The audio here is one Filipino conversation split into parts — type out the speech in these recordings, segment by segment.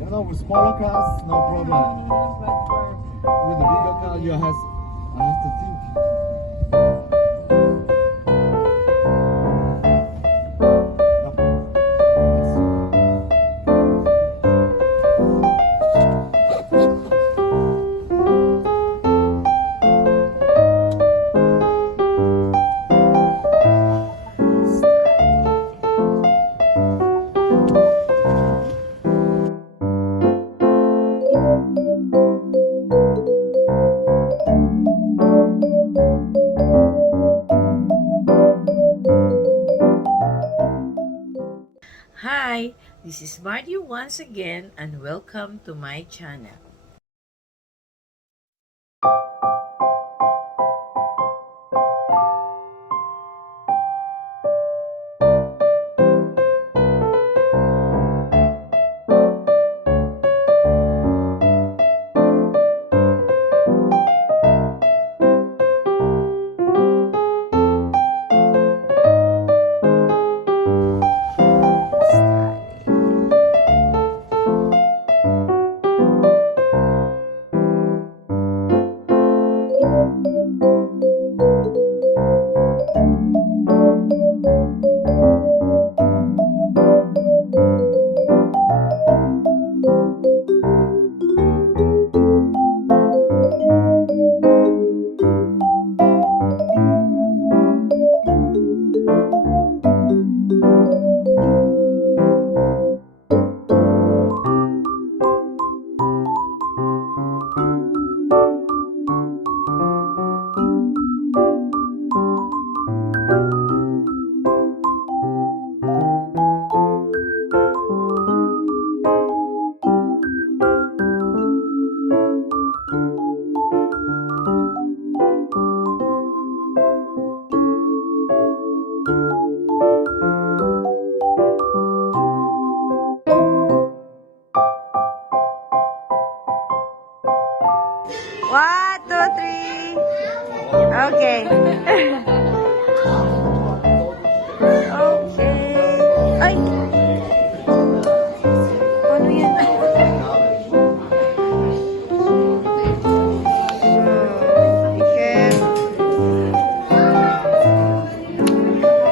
You know, with smaller cars, no problem. With the bigger car, I have to think. Hi, this is Marty once again and welcome to my channel. One, two, three. Okay. Okay. Ay! Ano yan?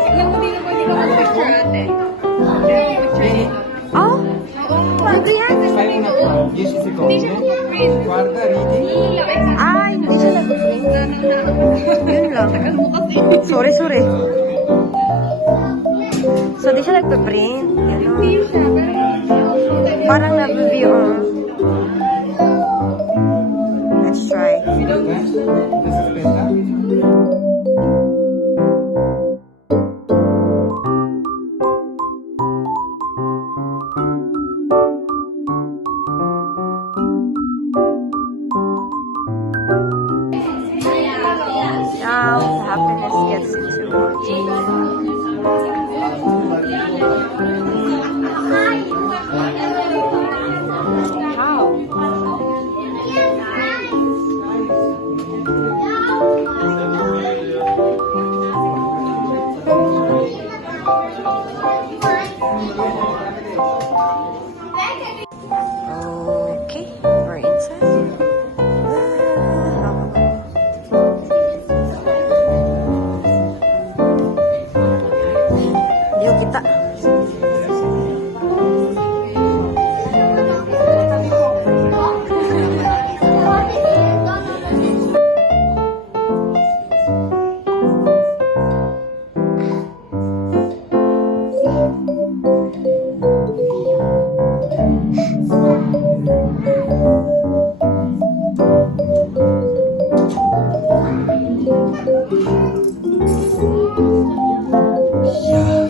Tignan mo dito po dito ang picture ate. Oh? Ano yan? Hindi siya nag-print. Guarda, ridi. Ah, hindi siya nag-print. Yun lang. Tagal mo kasi. Sorry. So, di siya nagpa-print. Hindi siya, pero Parang na-review. Let's try. Now, happiness gets into Okay, we're inside. Yuk kita.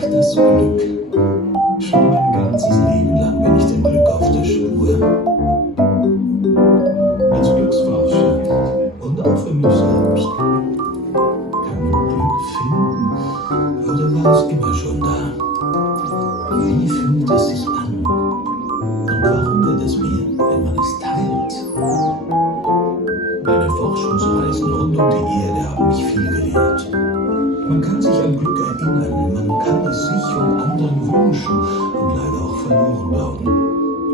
Das Glück. Schon mein ganzes Leben lang bin ich dem Glück auf der Spur. Als Glücksforscher und auch für mich selbst. Kann man Glück finden oder war es immer schon da? Wie fühlt es sich an? Und warum wird es mehr, wenn man es teilt? Meine Forschungsreisen rund um die Erde haben mich viel gelehrt. Man kann sich an Glück erinnern, man kann es sich und anderen wünschen und leider auch verloren glauben.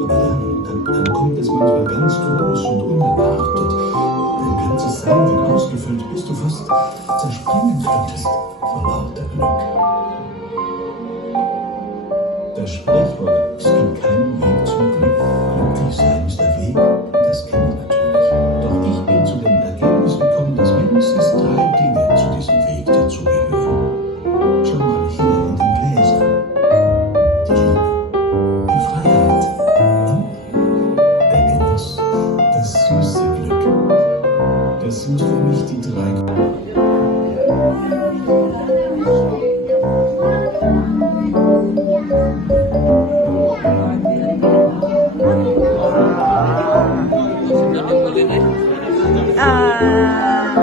Aber dann Dann kommt es manchmal ganz groß und unerwartet. Dein ganzes Sein wird ausgefüllt, bis du fast zerspringen könntest vor lauter Glück. Das Sprichwort, es gibt keinen Weg zum Glück. Glücklich sein ist der Weg, das kenne ich natürlich. Doch ich bin zu dem Ergebnis gekommen, dass mindestens 3 Dinge zu diesem Weg dazugehören. Schau mal hier in den Gläsern. Die Liebe, die Freiheit und der Genuss, das süße Glück. Das sind für mich die 3.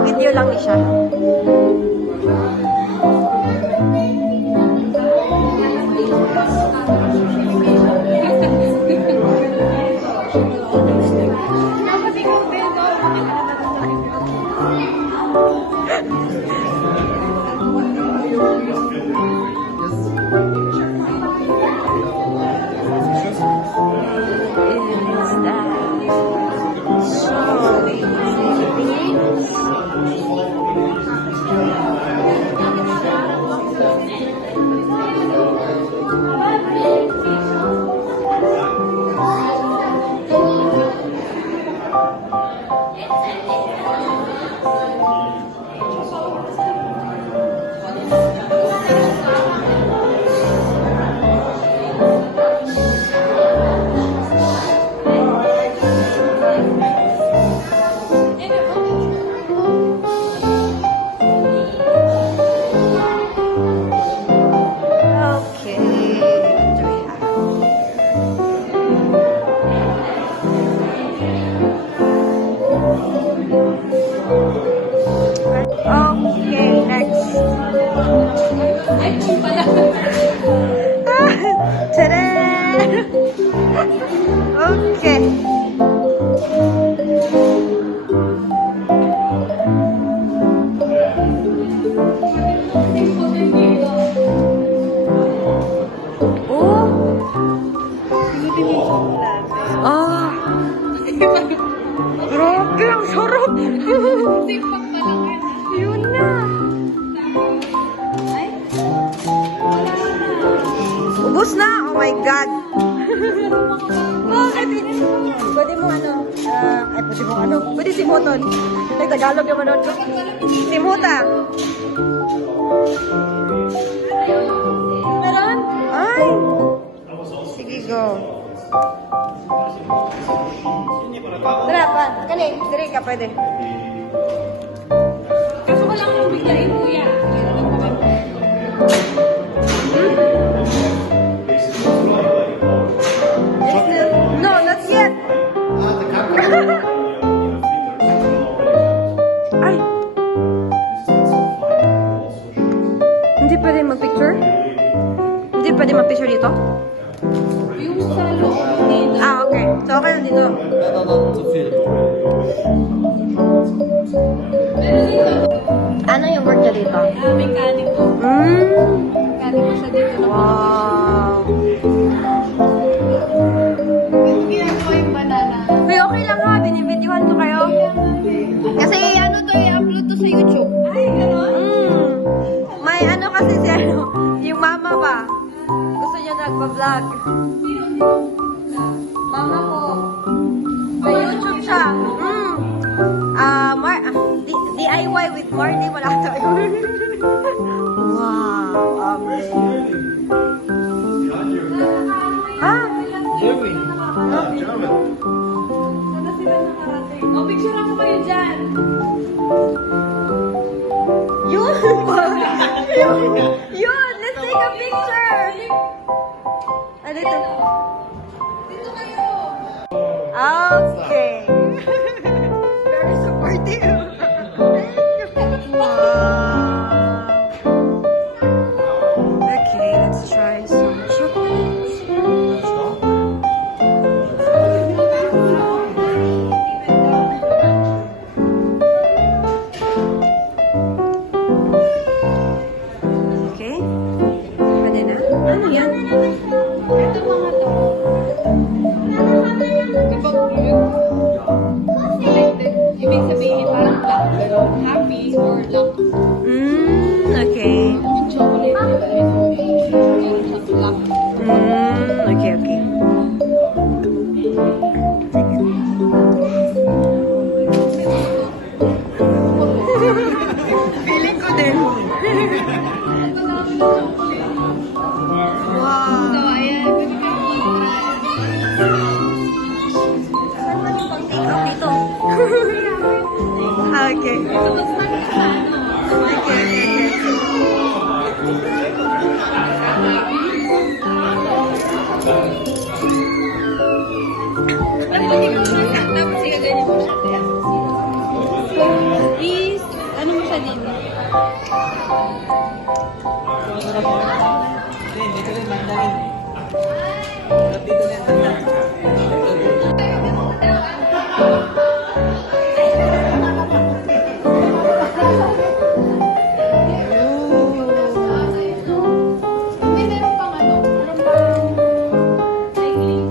Video lang ni siya. Grabe, ang sarap! Yun na! Ubus na! Oh my God! Pwede mo pwede simuton. Ay, Tagalog naman doon. Simuta! Meron? Ay! Sige, go. Tara, pa. Kani, dire ka pwede. Kaso ko lang yung biglain, kuya. No, not yet. Ay. Hindi pwede mag-picture? Hindi pwede mag-picture dito? Yung sa loob dito. Ah, okay. So, okay lang dito. Ano yung work niya dito? Mekaniko. Mekaniko siya dito. Wow. Ginagawa yung banana. Hey, okay lang ha. Binibidyohan ko kayo. Kasi ano to, i-upload to sa YouTube. Ay, gano'n? May ano kasi si yung mama ba? Gusto niya nagpa-vlog. Mama ko. May YouTube siya. DIY with Marley Malato. Wow. German. German. Sana sila nakarating. O, picture ako kayo dyan. Yun! Yun! Let's take a picture! Ano ito? Dito kayo. Okay. Very supportive. Wow. Okay, let's try some chocolates. Okay. Pwede na? Ano yan? Ito mga to. Okay. Tapos igaganyan mo siya. Is, ano mo siya din? Hindi, meron pang ano. Meron pang cycling.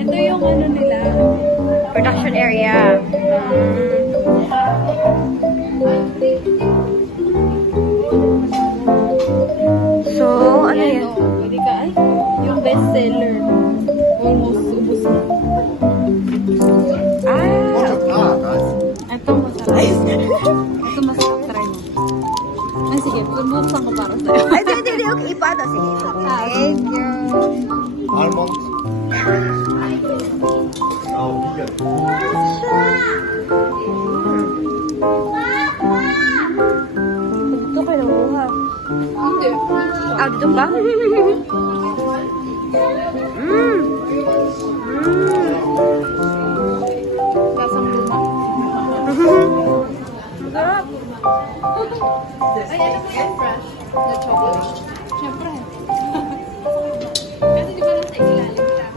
Ito yung ano nila. Production area. So, ano yan? Pwede ka, ay, yung best seller. Almost ubus na. Ito masarap. Ito masarap. Try mo. Ay, sige. Bubuksan ko para sa'yo. Ay, hindi. Okay, ipada. Sige. Thank you. Almond. Oh, vegan. Dito kayo nakuha. Hindi. Ah, dito ba? Lasang luma. Sarap. Ay, ano mo yung fresh? Na chocolate? Siyempre. Kasi di ba lang sa ilalim siya?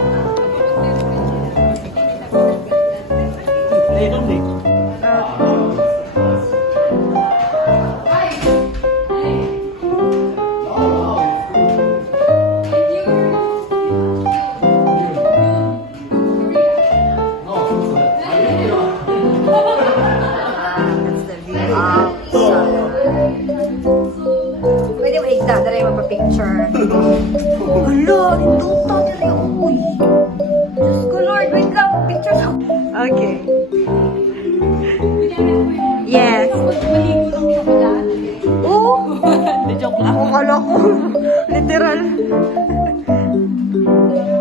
That's the view outside. Pwede mo igdadara yung magpa-picture. Hala, induta nila yung uy. Diyos ko, Lord, wait lang. Picture na. Okay. Yes. Maligo lang siya ko dati. Oo. Hindi, joke lang. Akala ko. Literal.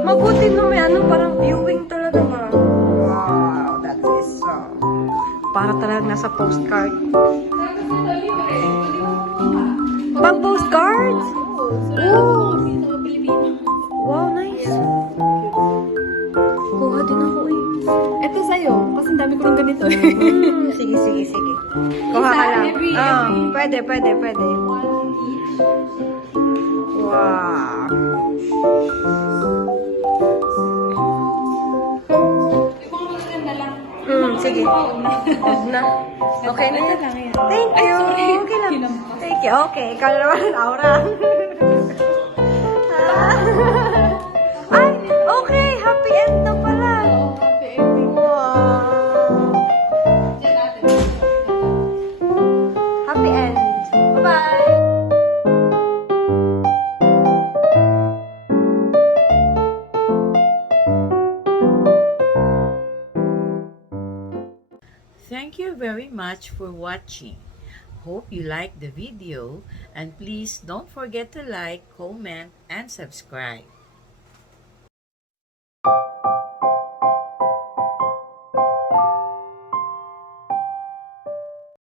Mabuti no, may ano, parang viewing talaga ba? Wow, that is so. Para talagang nasa postcard. Pang postcards? Oo. Sa Pilipino. Wow, nice. Kuha din ako eh. Ito sa'yo. Kasi ang dami ko ng ganito eh. Sige. Kuha ka lang. Every- Pwede. One each. Wow. Yung mga magaganda lang. Sige. Oo na. Huwag na. Okay na Ito yan. lang yan. Thank Ay, you. sorry. Okay lang. Hinampas. Thank you. Okay. Ikaw na naman, Aura. Ay, okay. Happy end na pala. Oo, happy ending. Wow. Diyan natin. Happy end. Bye-bye. Thank you very much for watching. Hope you liked the video and please don't forget to like, comment, and subscribe.